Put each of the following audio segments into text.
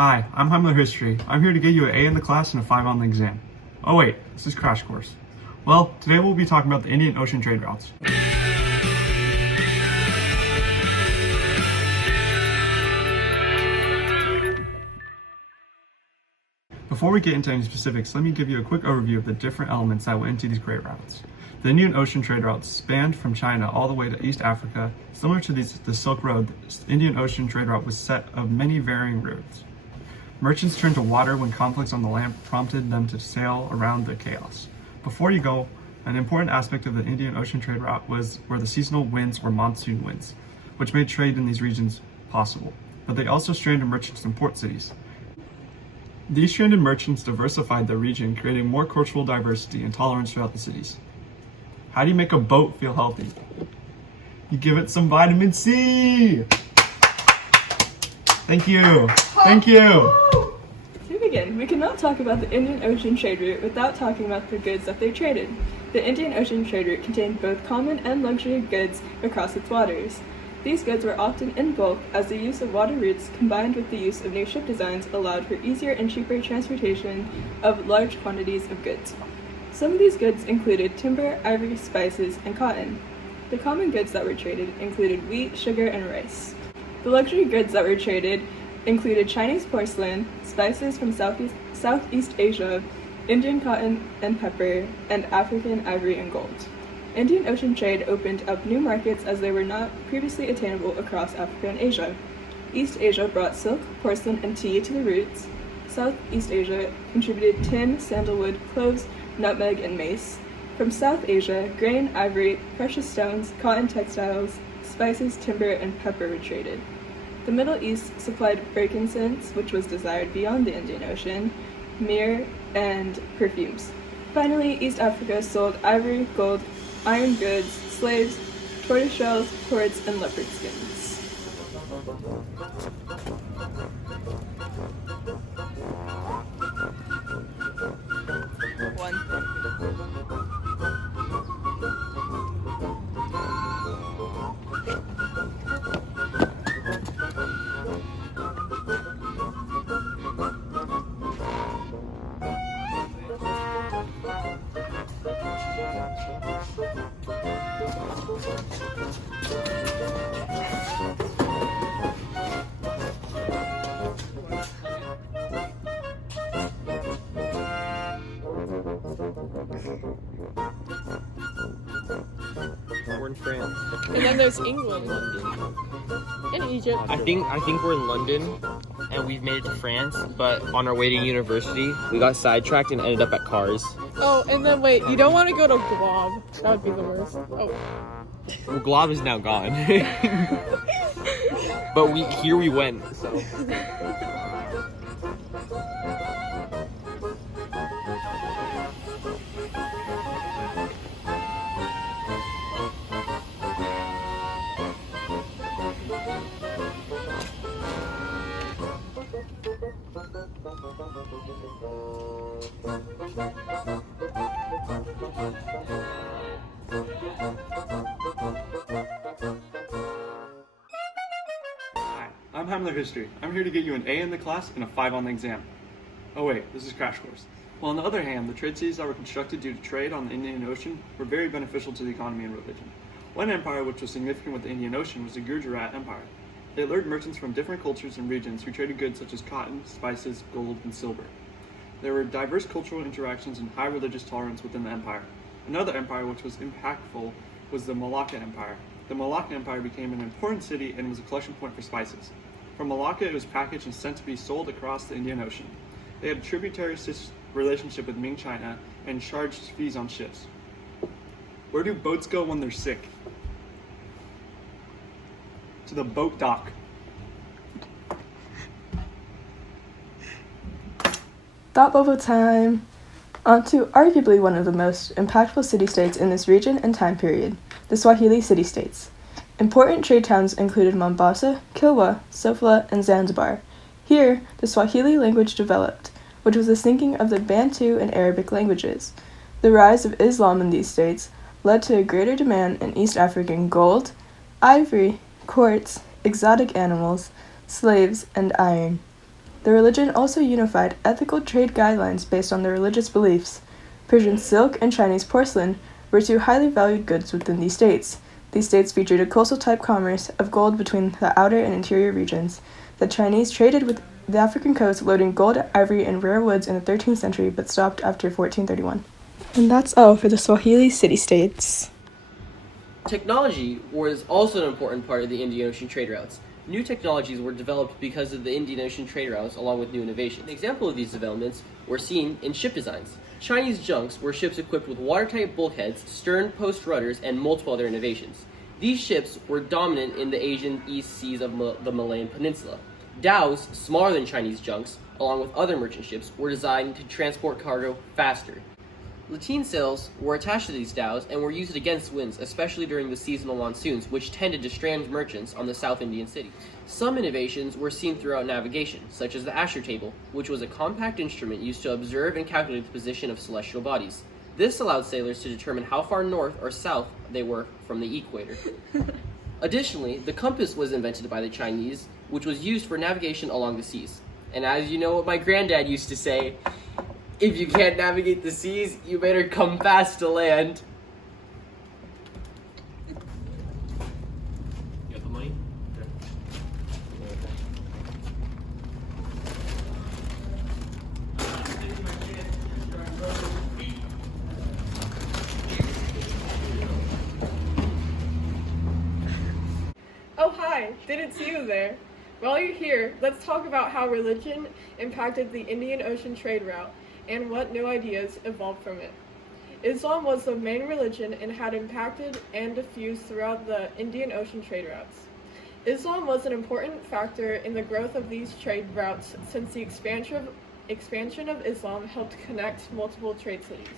Hi, I'm Heimler History. I'm here to get you an A in the class and a 5 on the exam. Oh wait, this is Crash Course. Well, today we'll be talking about the Indian Ocean trade routes. Before we get into any specifics, let me give you a quick overview of the different elements that went into these trade routes. The Indian Ocean trade routes spanned from China all the way to East Africa. Similar to the Silk Road, the Indian Ocean trade route was set of many varying routes. Merchants turned to water when conflicts on the land prompted them to sail around the chaos. Before you go, an important aspect of the Indian Ocean trade route were the seasonal winds or monsoon winds, which made trade in these regions possible. But they also stranded merchants in port cities. These stranded merchants diversified the region, creating more cultural diversity and tolerance throughout the cities. How do you make a boat feel healthy? You give it some vitamin C! Thank you. Thank you. To begin, we cannot talk about the Indian Ocean trade route without talking about the goods that they traded. The Indian Ocean trade route contained both common and luxury goods across its waters. These goods were often in bulk, as the use of water routes combined with the use of new ship designs allowed for easier and cheaper transportation of large quantities of goods. Some of these goods included timber, ivory, spices, and cotton. The common goods that were traded included wheat, sugar, and rice. The luxury goods that were traded included Chinese porcelain, spices from Southeast Asia, Indian cotton and pepper, and African ivory and gold. Indian Ocean trade opened up new markets as they were not previously attainable across Africa and Asia. East Asia brought silk, porcelain, and tea to the routes. Southeast Asia contributed tin, sandalwood, cloves, nutmeg, and mace. From South Asia, grain, ivory, precious stones, cotton textiles, spices, timber, and pepper were traded. The Middle East supplied frankincense, which was desired beyond the Indian Ocean, myrrh, and perfumes. Finally, East Africa sold ivory, gold, iron goods, slaves, tortoiseshells, cords, and leopard skins. We're in France. And then there's England, and Egypt. I think we're in London, and we've made it to France. But on our way to university, we got sidetracked and ended up at Cars. Oh, and then wait, you don't want to go to Guam. That would be the worst. Oh. Well, Glob is now gone. But we went. So. Hi, I'm Heimler History. I'm here to get you an A in the class and a 5 on the exam. Oh wait, this is Crash Course. Well, on the other hand, the trade cities that were constructed due to trade on the Indian Ocean were very beneficial to the economy and religion. One empire which was significant with the Indian Ocean was the Gujarat Empire. They lured merchants from different cultures and regions who traded goods such as cotton, spices, gold, and silver. There were diverse cultural interactions and high religious tolerance within the empire. Another empire which was impactful was the Malacca Empire. The Malacca Empire became an important city and was a collection point for spices. From Malacca, it was packaged and sent to be sold across the Indian Ocean. They had a tributary relationship with Ming China and charged fees on ships. Where do boats go when they're sick? To the boat dock. Thought bubble time! On to arguably one of the most impactful city-states in this region and time period, the Swahili city-states. Important trade towns included Mombasa, Kilwa, Sofala, and Zanzibar. Here, the Swahili language developed, which was a syncing of the Bantu and Arabic languages. The rise of Islam in these states led to a greater demand in East African gold, ivory, quartz, exotic animals, slaves, and iron. The religion also unified ethical trade guidelines based on their religious beliefs. Persian silk and Chinese porcelain were two highly valued goods within these states. These states featured a coastal-type commerce of gold between the outer and interior regions. The Chinese traded with the African coast, loading gold, ivory, and rare woods in the 13th century, but stopped after 1431. And that's all for the Swahili city-states. Technology was also an important part of the Indian Ocean trade routes. New technologies were developed because of the Indian Ocean trade routes, along with new innovation. An example of these developments were seen in ship designs. Chinese junks were ships equipped with watertight bulkheads, stern post rudders, and multiple other innovations. These ships were dominant in the Asian East Seas of the Malayan Peninsula. Dhows, smaller than Chinese junks, along with other merchant ships, were designed to transport cargo faster. Lateen sails were attached to these dhows and were used against winds, especially during the seasonal monsoons, which tended to strand merchants on the South Indian city. Some innovations were seen throughout navigation, such as the Asher Table, which was a compact instrument used to observe and calculate the position of celestial bodies. This allowed sailors to determine how far north or south they were from the equator. Additionally, the compass was invented by the Chinese, which was used for navigation along the seas. And as you know what my granddad used to say, if you can't navigate the seas, you better come fast to land. You got the money? Oh, hi. Didn't see you there. While you're here, let's talk about how religion impacted the Indian Ocean trade route and what new ideas evolved from it. Islam was the main religion and had impacted and diffused throughout the Indian Ocean trade routes. Islam was an important factor in the growth of these trade routes since the expansion of Islam helped connect multiple trade cities.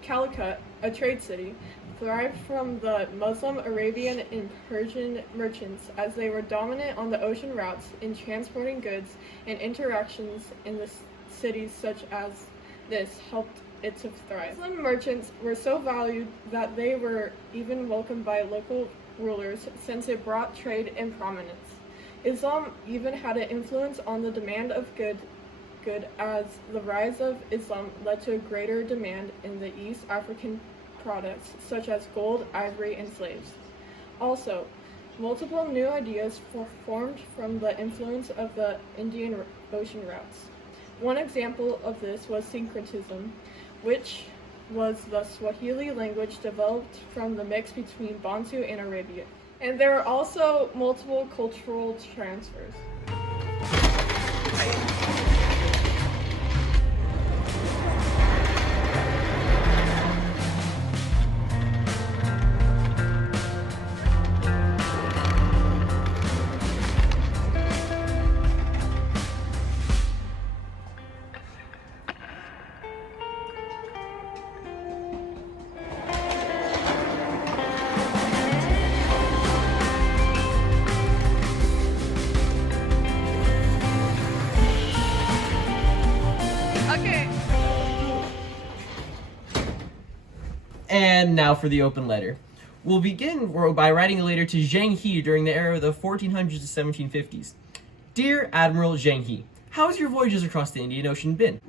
Calicut, a trade city, thrived from the Muslim, Arabian, and Persian merchants as they were dominant on the ocean routes in transporting goods, and interactions in the cities such as this helped it to thrive. Muslim merchants were so valued that they were even welcomed by local rulers since it brought trade and prominence. Islam even had an influence on the demand of good as the rise of Islam led to a greater demand in the East African products such as gold, ivory, and slaves. Also, multiple new ideas formed from the influence of the Indian Ocean routes. One example of this was syncretism, which was the Swahili language developed from the mix between Bantu and Arabian. And there are also multiple cultural transfers. And now for the open letter. We'll begin by writing a letter to Zheng He during the era of the 1400s to 1750s. Dear Admiral Zheng He, how has your voyages across the Indian Ocean been?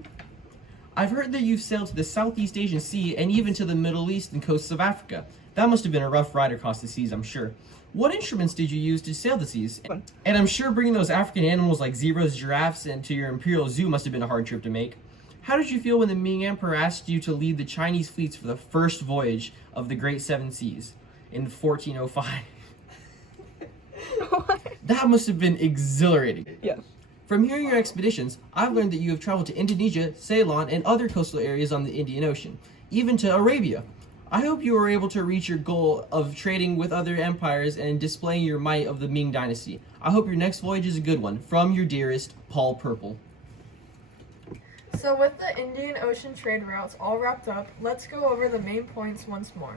I've heard that you've sailed to the Southeast Asian Sea and even to the Middle East and coasts of Africa. That must have been a rough ride across the seas, I'm sure. What instruments did you use to sail the seas? And I'm sure bringing those African animals like zebras, giraffes, into your imperial zoo must have been a hard trip to make. How did you feel when the Ming Emperor asked you to lead the Chinese fleets for the first voyage of the Great Seven Seas in 1405? That must have been exhilarating. Yeah. From hearing your expeditions, I've learned that you have traveled to Indonesia, Ceylon, and other coastal areas on the Indian Ocean, even to Arabia. I hope you were able to reach your goal of trading with other empires and displaying your might of the Ming Dynasty. I hope your next voyage is a good one. From your dearest, Paul Purple. So with the Indian Ocean trade routes all wrapped up, let's go over the main points once more.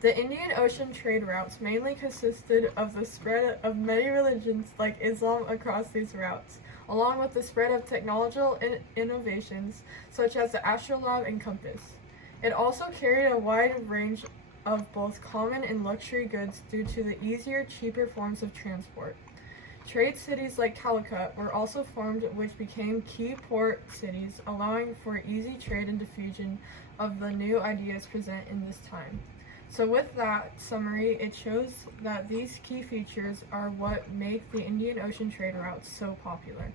The Indian Ocean trade routes mainly consisted of the spread of many religions like Islam across these routes, along with the spread of technological innovations such as the astrolabe and compass. It also carried a wide range of both common and luxury goods due to the easier, cheaper forms of transport. Trade cities like Calicut were also formed, which became key port cities, allowing for easy trade and diffusion of the new ideas present in this time. So with that summary, it shows that these key features are what make the Indian Ocean trade routes so popular.